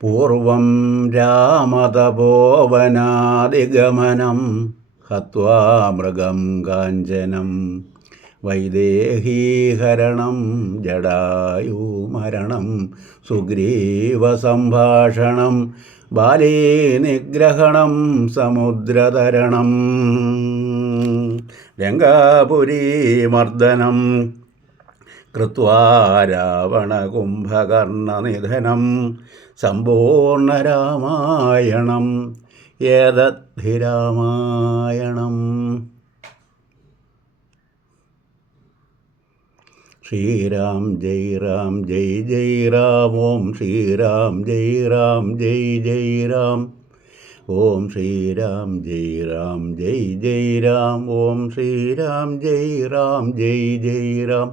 പൂർവം രാമതപോവനാദിഗമനം ഹത്വാ മൃഗം കാഞ്ചനം വൈദേഹീഹരണം ജടായുമരണം സുഗ്രീവസംഭാഷണം ബാലീ നിഗ്രഹണം സമുദ്രതരണം ലങ്കാപുരീമർദ്ദനം കൃത്വാ രാവണകുംഭകർണനിധനം സമ്പൂർണ്ണരാമായണം ഏതദ്ധി രാമായണം. ശ്രീരാം ജയ് രാം ജയ് ജയ് രാം ഓം ശ്രീരാം ജയ് രാം ജയ് ജയ് രാം ഓം ശ്രീരാം ജയ് രാം ജയ് ജയ് രാം ഓം ശ്രീരാം ജയ് രാം ജയ് ജയ് രാം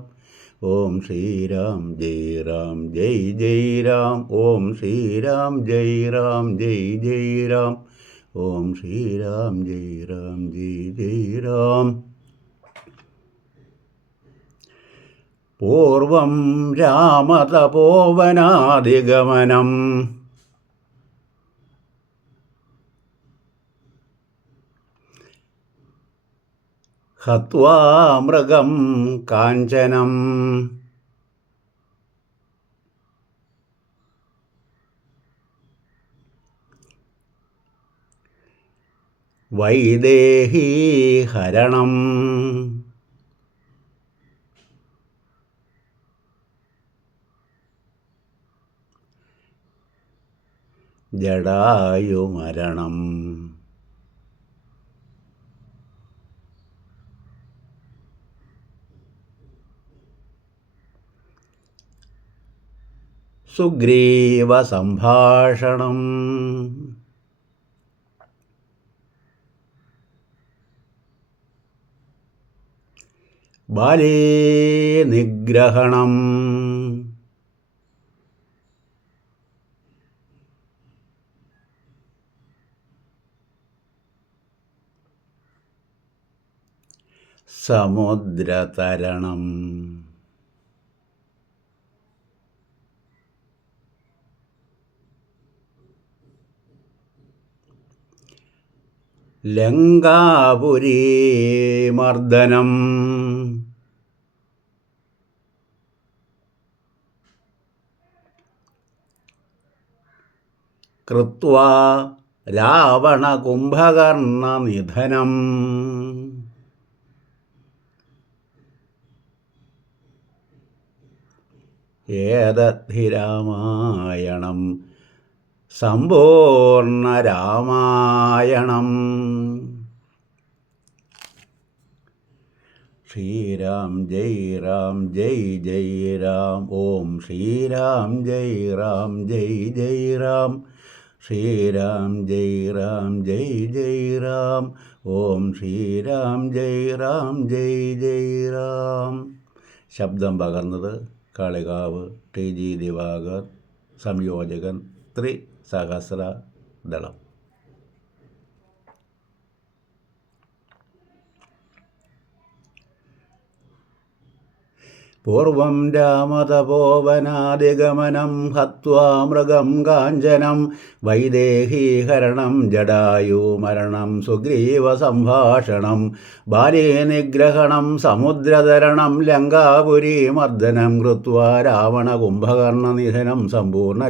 ഓം ശ്രീരാം ജയ് രാം ജയ് ജയ് രാം ഓം ശ്രീരാം ജയ് രാം ജയ് ജയ് രാം ഓം ശ്രീരാം ജയ് രാം ജയ് ജയ് രാം. പൂർവം രാമതപോവനാദിഗമനം ഹത്വാ മൃഗം കാഞ്ചനം വൈദേഹീഹരണം ജടായുമരണം സുഗ്രീവസംഭാഷണം ബാലീ നിഗ്രഹണം സമുദ്രതരണം ലങ്കാപുരീമർദ്ദനം കൃത്വാ രാവണകുംഭകർണനിധനം ഏതദ്ധി രാമായണം സമ്പൂർണ്ണരാമായണം. ശ്രീരാം ജയ് രാം ജയ് ജയ് രാം ഓം ശ്രീരാം ജയ് രാം ജയ് ജയ് രാം ശ്രീരാം ജയ് രാം ജയ് ജയ് രാം ഓം ശ്രീരാം ജയ് രാം ജയ് ജയ് രാം. ശബ്ദം പകർന്നത് കാളികാവ് TG ദിവാകർ, സംയോജകൻ ത്രിസഹസ്രദളം. പൂർവം രാമതപോവനാദിഗമനം ഹത്വാ മൃഗം കാഞ്ചനം വൈദേഹീഹരണം ജടായുമരണം സുഗ്രീവസംഭാഷണം ബാലീ നിഗ്രഹണം സമുദ്രതരണം ലങ്കാപുരീമർദ്ദനം കൃത്വാ രാവണകുംഭകർണനിധനം സമ്പൂർണ്ണ